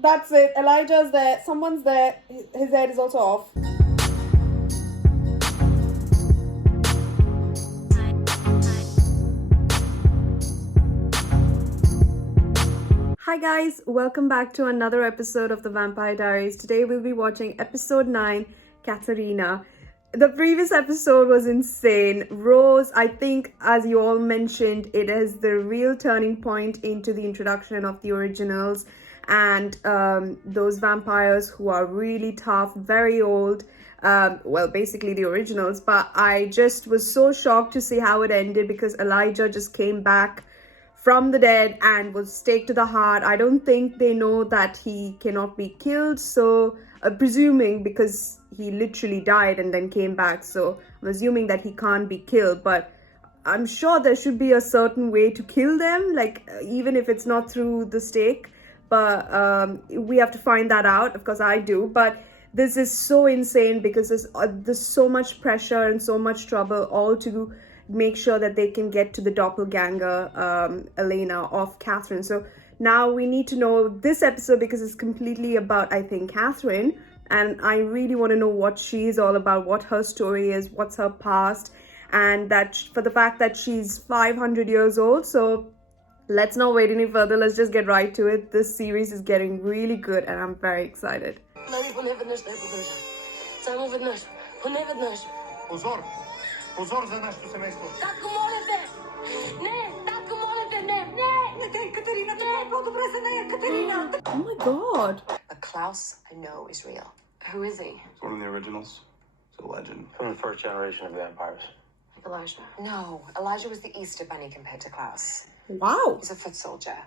That's it. Elijah's there. Someone's there. His head is also off. Hi guys, welcome back to another episode of the Vampire Diaries. Today we'll be watching episode 9, Katerina. The previous episode was insane. Rose, I think, as you all mentioned, it is the real turning point into the introduction of the originals and those vampires who are really tough, very old. Well, basically the originals. But I just was so shocked to see how it ended because Elijah just came back from the dead and was staked to the heart. I don't think they know that he cannot be killed, so presuming, because he literally died and then came back, so I'm assuming that he can't be killed. But I'm sure there should be a certain way to kill them, like even if it's not through the stake. But we have to find that out. Of course I do, but this is so insane because there's so much pressure and so much trouble, all to make sure that they can get to the doppelganger, Elena, of Katherine. So now we need to know this episode because it's completely about, I think, Katherine. And I really want to know what she's all about, what her story is, what's her past. And that for the fact that she's 500 years old. So let's not wait any further. Let's just get right to it. This series is getting really good and I'm very excited. Позор за нашето семейство. Татко, моля те! Не! Татко, моля те! Не! Не! Не дей, Катерина, това е по-добре за нея, Катерина! Oh my god. But Klaus, I know, is real. Who is he? It's one of the originals. It's a legend. From the first generation of vampires. Like Elijah? No, Elijah was the Easter Bunny compared to Klaus. Wow. He's a foot soldier.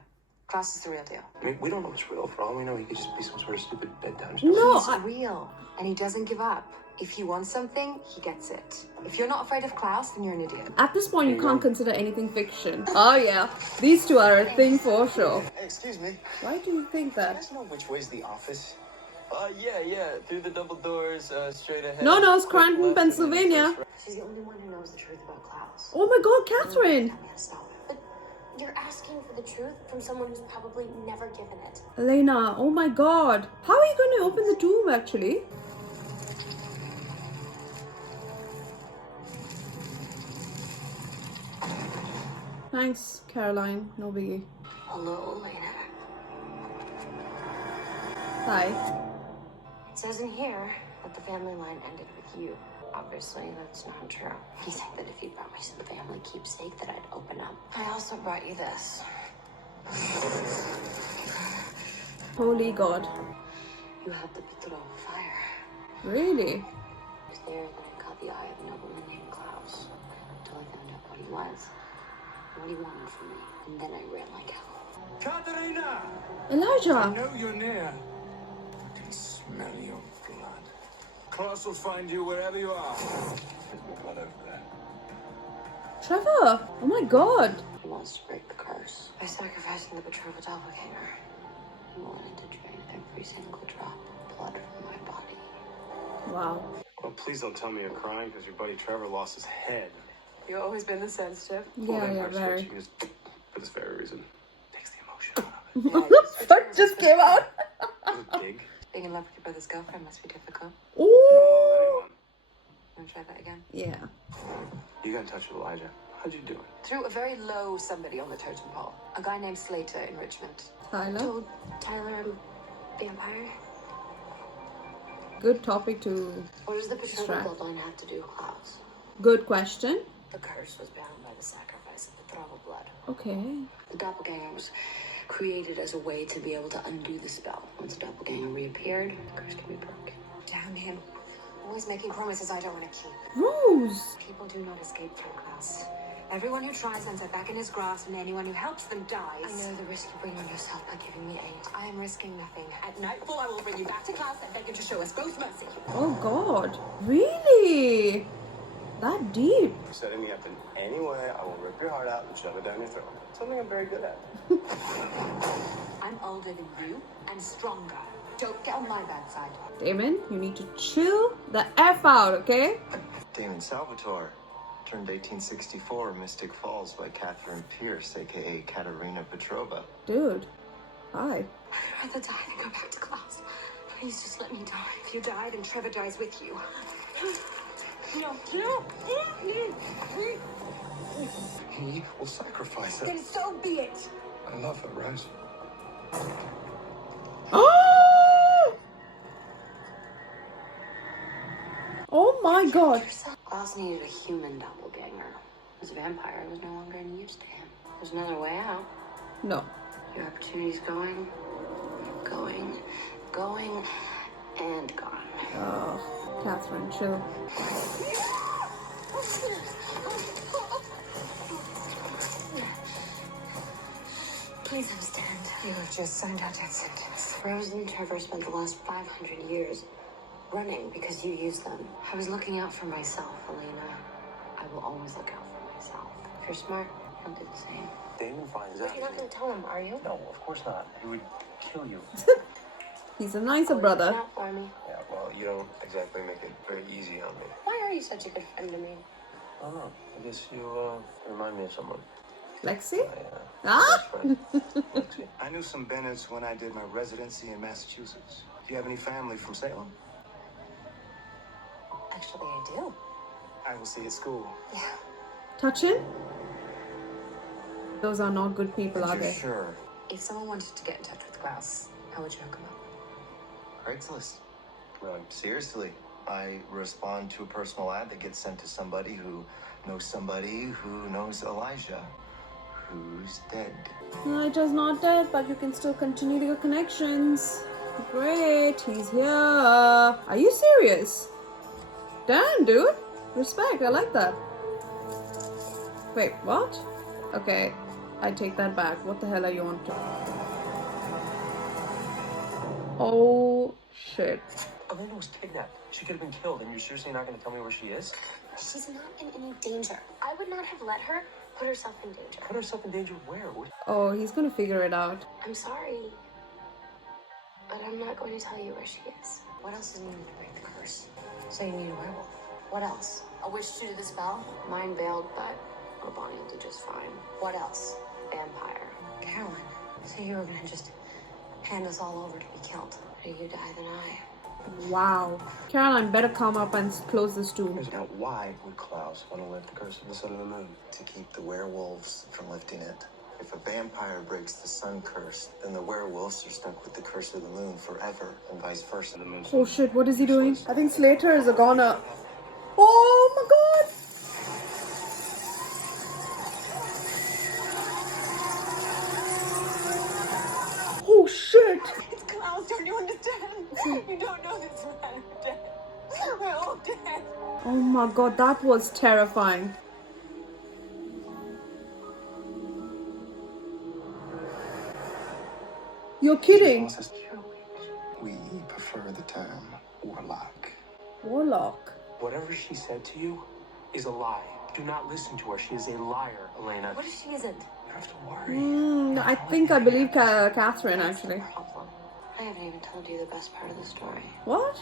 Klaus is the real deal. I mean, we don't know what's real. For all we know, he could just be some sort of stupid dead dungeon. No, He's real, and he doesn't give up. If he wants something, he gets it. If you're not afraid of Klaus, then you're an idiot. At this point, you can't consider anything fiction. Oh yeah, these two are a thing for sure. Hey, excuse me. Why do you think Can I that? just know which way's the office? Yeah. Through the double doors, straight ahead. No, Scranton, Pennsylvania. She's the only one who knows the truth about Klaus. Oh my god, Katherine! But you're asking for the truth from someone who's probably never given it. Elena, oh my god. How are you going to open the tomb actually? Thanks, Caroline. No biggie. Hello, Elena. Hi. It says in here that the family line ended with you. Obviously, that's not true. He said that if you brought me some family keepsake, that I'd open up. I also brought you this. Holy god. You had the Petrol fire. Really? I was there when I caught the eye of a nobleman named Klaus. Until I found out what he was. What he wanted from me. And then I ran like hell. Katerina! Elijah! I know you're near. I can smell your blood. Klaus will find you wherever you are. There's more blood over there. Trevor! Oh my god! He wants to break the curse. By sacrificing the betrothal doppelganger. I'm willing to drain every single drop of blood from my body. Wow. Well, please don't tell me you're crying because your buddy Trevor lost his head. You've always been this sensitive. Yeah, very. Just, for this very reason. Takes the emotion out of it. What just came out? Was it big? Being in love with your brother's girlfriend must be difficult. Ooh! Anyone. Want to try that again? Yeah. You got in touch with Elijah. How'd you do it? Through a very low somebody on the totem pole. A guy named Slater in Richmond. Tyler? Told Tyler I'm vampire. Good topic to What does the betrothal Strap. bloodline have to do with Klaus? Good question. The curse was bound by the sacrifice of the betrothal blood. Okay. The doppelganger was created as a way to be able to undo the spell. Once the doppelganger reappeared, the curse can be broken. Damn him. Always making promises I don't want to keep. Rose! People do not escape from Klaus. Everyone who tries ends up back in his grasp, and anyone who helps them dies. I know the risk you bring on yourself by giving me aid. I am risking nothing. At nightfall, I will bring you back to Klaus and beg him to show us both mercy. Oh god. Really? That deep? For setting me up in any way, I will rip your heart out and shove it down your throat. Something I'm very good at. I'm older than you and stronger. Don't get on my bad side. Damon, you need to chill the F out, okay? Damon Salvatore. Turned 1864, Mystic Falls by Catherine Pierce, aka Katerina Petrova. Dude. Hi. I'd rather die than go back to Klaus. Please just let me die. If you die, then Trevor dies with you. No. He will sacrifice Then us. so be it. I love her, Rose. Oh! Oh my god. Klaus needed a human doppelganger. As a vampire, I was no longer any use to him. There's another way out. No. Your opportunity's going, and gone. Oh, Katherine, chill. Please understand. You have just signed our death sentence. Rose and Trevor spent the last 500 years running because you used them. I was looking out for myself, Elena. I will always look out for myself. If you're smart, I'll do the same. Damon finds out. You're not gonna tell him, are you? No, of course not. He would kill you. He's a nicer brother. Not for me. Yeah, well, you don't exactly make it very easy on me. Why are you such a good friend to me? I don't know. I guess you remind me of someone. Lexi? My Ah! best friend. I knew some Bennetts when I did my residency in Massachusetts. Do you have any family from Salem? Actually, I do. I will see you at school. Yeah. Touching? Those are not good people, are You're they? sure? If someone wanted to get in touch with Klaus, how would you hook him up? Craigslist. Seriously. I respond to a personal ad that gets sent to somebody who knows Elijah, who's dead. Elijah's not dead, but you can still continue your connections. Great, he's here. Are you serious? Damn, dude. Respect, I like that. Wait, what? Okay, I take that back. What the hell are you on to? Oh, shit. Elena was kidnapped. She could have been killed, and you're seriously not going to tell me where she is? She's not in any danger. I would not have let her put herself in danger. Put herself in danger where? Oh, he's gonna figure it out. I'm sorry, but I'm not going to tell you where she is. What else is needed to break the curse? So you need a werewolf. What else? A witch to do the spell? Mine bailed, but Bonnie did just fine. What else? Vampire. Caroline. So you were gonna just hand us all over to be killed. Better you die than I. Wow. Caroline better come up and close this tomb. Now, why would Klaus want to lift the curse of the Son of the Moon? To keep the werewolves from lifting it. If a vampire breaks the sun curse, then the werewolves are stuck with the curse of the moon forever, and vice versa. The moon's Oh shit, what is he doing? I think Slater is a goner. Oh my god! Oh shit! It's Klaus, don't you understand? You don't know this man. We're dead. We're all dead. Oh my god, that was terrifying. You're kidding? We prefer the term warlock. Warlock. Whatever she said to you is a lie. Do not listen to her. She is a liar, Elena. What if she isn't? You have to worry. I think I believe Katherine actually. Problem. I haven't even told you the best part of the story. What?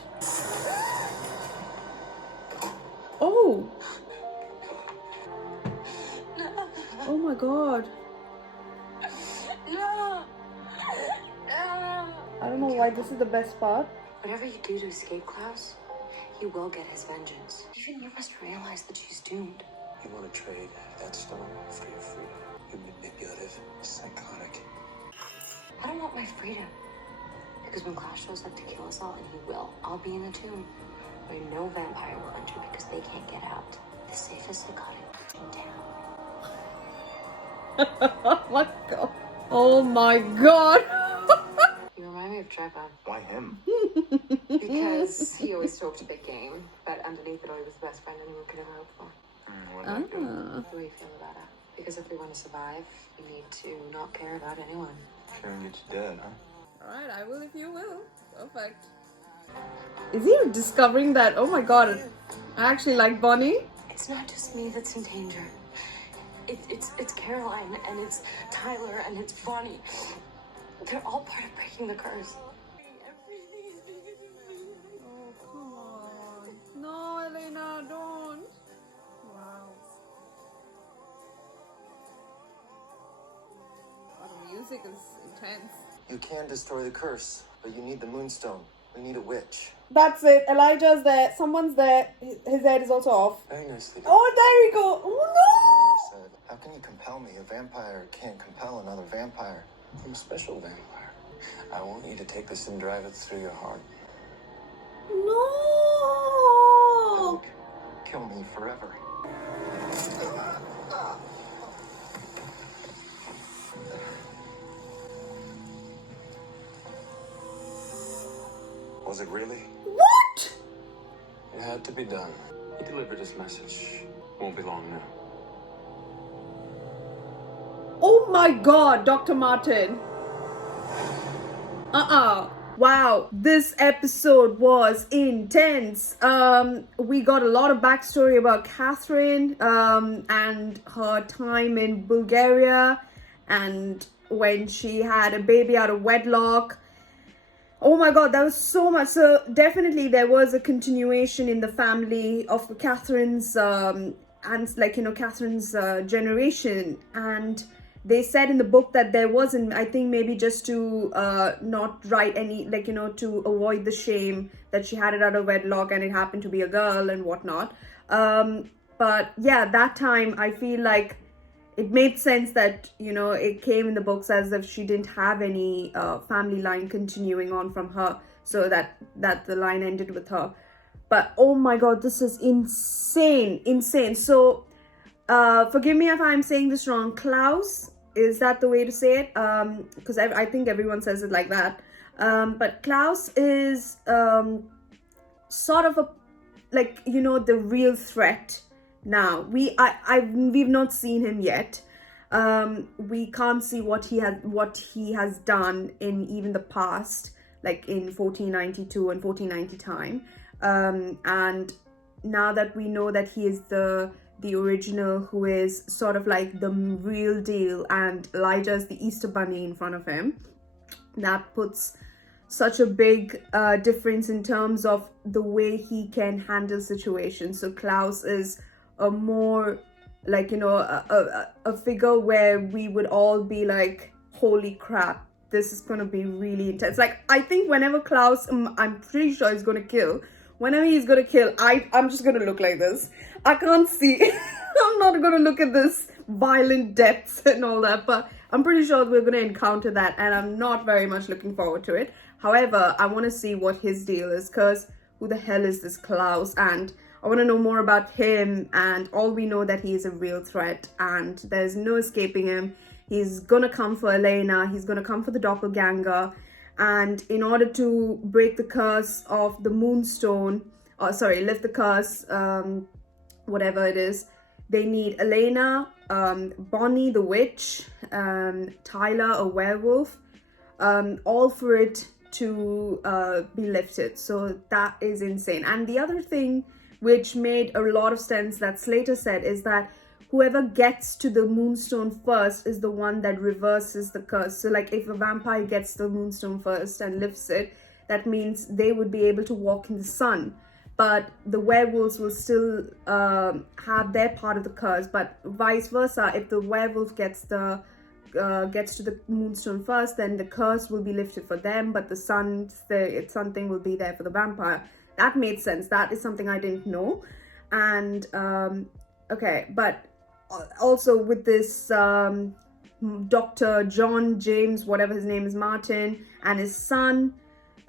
Oh! Oh my god. No! I don't know why this is the best part. Whatever you do to escape Klaus, he will get his vengeance. Even you must realize that she's doomed. You want to trade that stone for your freedom. You're manipulative, psychotic. I don't want my freedom. Because when Klaus shows up to kill us all, and he will, I'll be in a tomb where no vampire will enter because they can't get out. The safest psychotic in town. Oh my god. Oh my god. You remind me of Trevor. Why him? Because he always talked a big game, but underneath it all, he was the best friend anyone could ever hope for. What do I do? Ah. How do you feel about it? Because if we want to survive, we need to not care about anyone. Karen gets you dead, huh? Alright, I will if you will. Perfect. Is he discovering that? Oh my god. I actually like Bonnie. It's not just me that's in danger. It's Caroline, and it's Tyler, and it's Bonnie. They're all part of breaking the curse. Oh, come on. No, Elena, don't. Wow. Oh, the music is intense. You can destroy the curse, but you need the moonstone. We need a witch. That's it. Elijah's there. Someone's there. His head is also off. Very nicely. Oh, there we go. Oh, Said, how can you compel me? A vampire can't compel another vampire. I'm a special vampire. I want you to take this and drive it through your heart. no. No. Kill me forever. Was it really? What? It had to be done. He delivered his message. Won't be long now. Oh my god, Dr. Martin. Wow, this episode was intense. We got a lot of backstory about Katherine and her time in Bulgaria and when she had a baby out of wedlock. Oh my god, that was so much. So definitely there was a continuation in the family of Catherine's Catherine's generation, and they said in the book that there wasn't, I think maybe just to not write any, to avoid the shame that she had it out of wedlock and it happened to be a girl and whatnot. But yeah, that time I feel like it made sense that, it came in the books as if she didn't have any family line continuing on from her, so that the line ended with her. But oh my god, this is insane. So forgive me if I'm saying this wrong. Klaus, is that the way to say it? Because I think everyone says it like that. But Klaus is sort of the real threat now. We've not seen him yet. We can't see what he has done in even the past, like in 1492 and 1490 time. And now that we know that he is the original, who is sort of like the real deal, and Elijah is the Easter bunny in front of him, that puts such a big difference in terms of the way he can handle situations. So Klaus is a more a figure where we would all be like, holy crap, this is gonna be really intense. Like, I think whenever Klaus, I'm pretty sure he's gonna kill, whenever he's gonna kill, I'm just gonna look like this. I can't see. I'm not gonna look at this violent depths and all that, but I'm pretty sure we're gonna encounter that, and I'm not very much looking forward to it. However, I want to see what his deal is, because who the hell is this Klaus? And I want to know more about him, and all we know that he is a real threat and there's no escaping him. He's gonna come for Elena, he's gonna come for the doppelganger, and in order to break the curse of the moonstone, lift the curse, whatever it is, they need Elena, Bonnie the witch, Tyler a werewolf, all for it to be lifted. So that is insane. And the other thing which made a lot of sense that Slater said is that whoever gets to the moonstone first is the one that reverses the curse. So like, if a vampire gets the moonstone first and lifts it, that means they would be able to walk in the sun, but the werewolves will still have their part of the curse. But vice versa, if the werewolf gets to the moonstone first, then the curse will be lifted for them, but the something will be there for the vampire. That made sense. That is something I didn't know. And okay, but also with this Dr. John James, whatever his name is, Martin, and his son,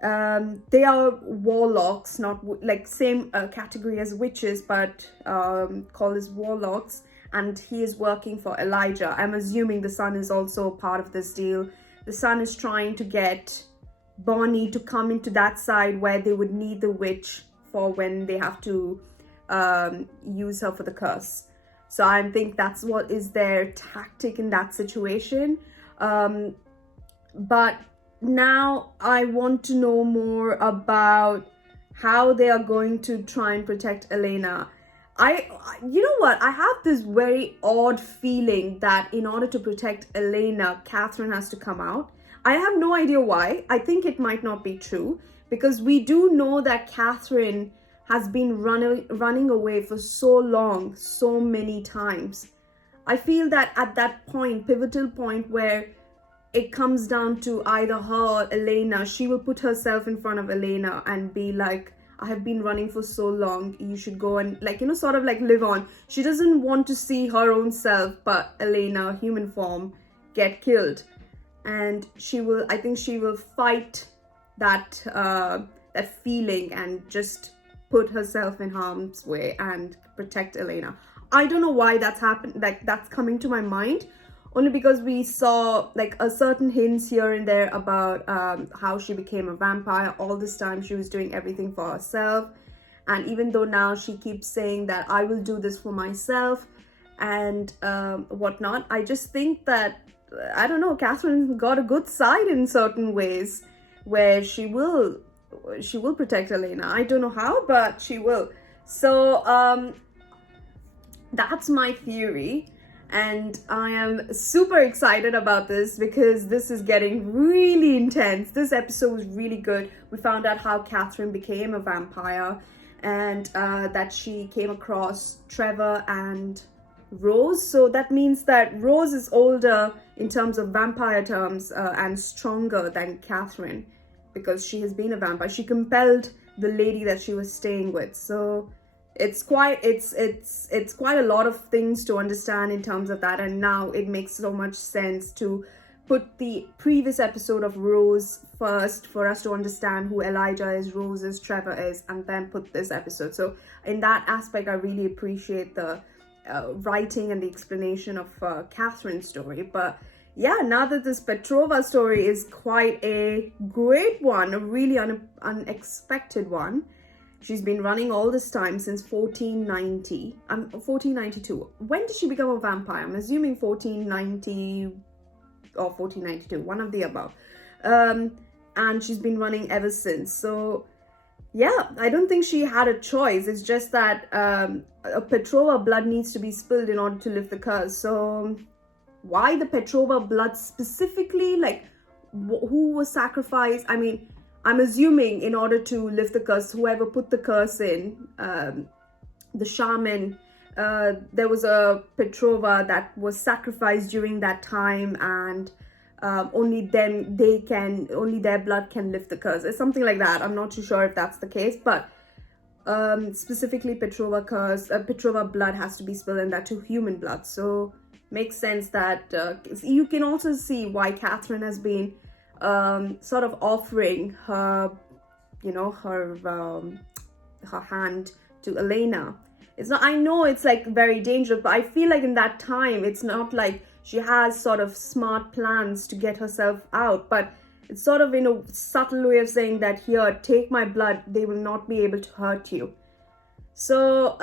they are warlocks, not like same category as witches, but called as warlocks, and he is working for Elijah. I'm assuming the son is also part of this deal. The son is trying to get Bonnie to come into that side where they would need the witch for when they have to use her for the curse. So I think that's what is their tactic in that situation. But now I want to know more about how they are going to try and protect Elena. You know what? I have this very odd feeling that in order to protect Elena, Katherine has to come out. I have no idea why. I think it might not be true, because we do know that Katherine has been running away for so long, so many times. I feel that at that point, pivotal point where it comes down to either her or Elena. She will put herself in front of Elena and be like, I have been running for so long, you should go and, like, you know, sort of like live on. She doesn't want to see her own self, but Elena, human form, get killed. And she will, I think she will fight that that feeling and just put herself in harm's way and protect Elena. I don't know why that's happened, like that's coming to my mind, only because we saw like a certain hints here and there about how she became a vampire. All this time she was doing everything for herself, and even though now she keeps saying that I will do this for myself and whatnot, I just think that, I don't know, Katherine got a good side in certain ways where she will protect Elena. I don't know how, but she will. So that's my theory, and I am super excited about this because this is getting really intense. This episode was really good. We found out how Katherine became a vampire, and that she came across Trevor and Rose. So that means that Rose is older in terms of vampire terms and stronger than Katherine, because she has been a vampire. She compelled the lady that she was staying with. So it's quite a lot of things to understand in terms of that, and now it makes so much sense to put the previous episode of Rose first for us to understand who Elijah is, Rose is, Trevor is, and then put this episode. So in that aspect, I really appreciate the writing and the explanation of Katherine's story. But yeah, now that this Petrova story is quite a great one, a really unexpected one. She's been running all this time since 1492. When did she become a vampire? I'm assuming 1490 or 1492, one of the above. And she's been running ever since. So yeah, I don't think she had a choice. It's just that a Petrova blood needs to be spilled in order to lift the curse. So why the Petrova blood specifically? Like, who was sacrificed? I mean, I'm assuming in order to lift the curse, whoever put the curse in, the shaman, there was a Petrova that was sacrificed during that time, and only their blood can lift the curse. It's something like that. I'm not too sure if that's the case, but specifically Petrova blood has to be spilled, and that too human blood. So makes sense that you can also see why Katherine has been sort of offering her, you know, her hand to Elena. It's not, I know it's like very dangerous, but I feel like in that time it's not like she has sort of smart plans to get herself out, but it's sort of in a subtle way of saying that, here, take my blood, they will not be able to hurt you. So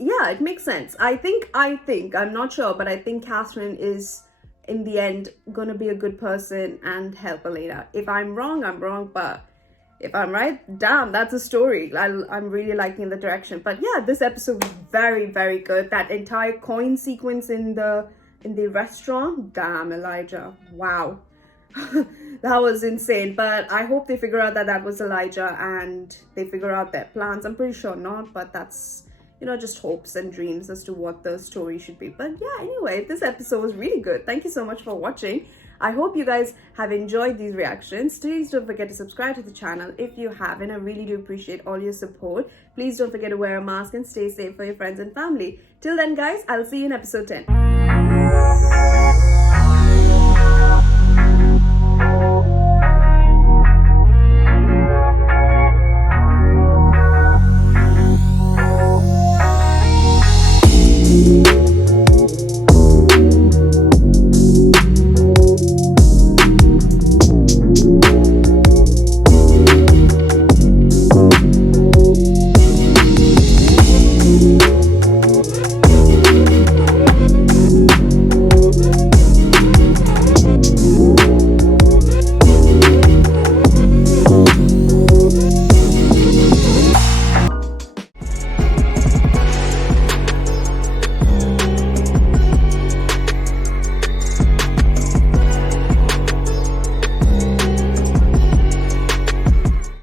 yeah, it makes sense. I think I'm not sure, but I think Katherine is in the end gonna be a good person and help Elena. If I'm wrong, I'm wrong, but if I'm right, damn, that's a story. I'm really liking the direction. But yeah, this episode was very, very good. That entire coin sequence in the restaurant, damn, Elijah, wow. That was insane. But I hope they figure out that was Elijah and they figure out their plans. I'm pretty sure not, but that's, you know, just hopes and dreams as to what the story should be. But yeah, anyway, this episode was really good. Thank you so much for watching. I hope you guys have enjoyed these reactions. Please don't forget to subscribe to the channel if you haven't. I really do appreciate all your support. Please don't forget to wear a mask and stay safe for your friends and family. Till then, guys, I'll see you in episode 10.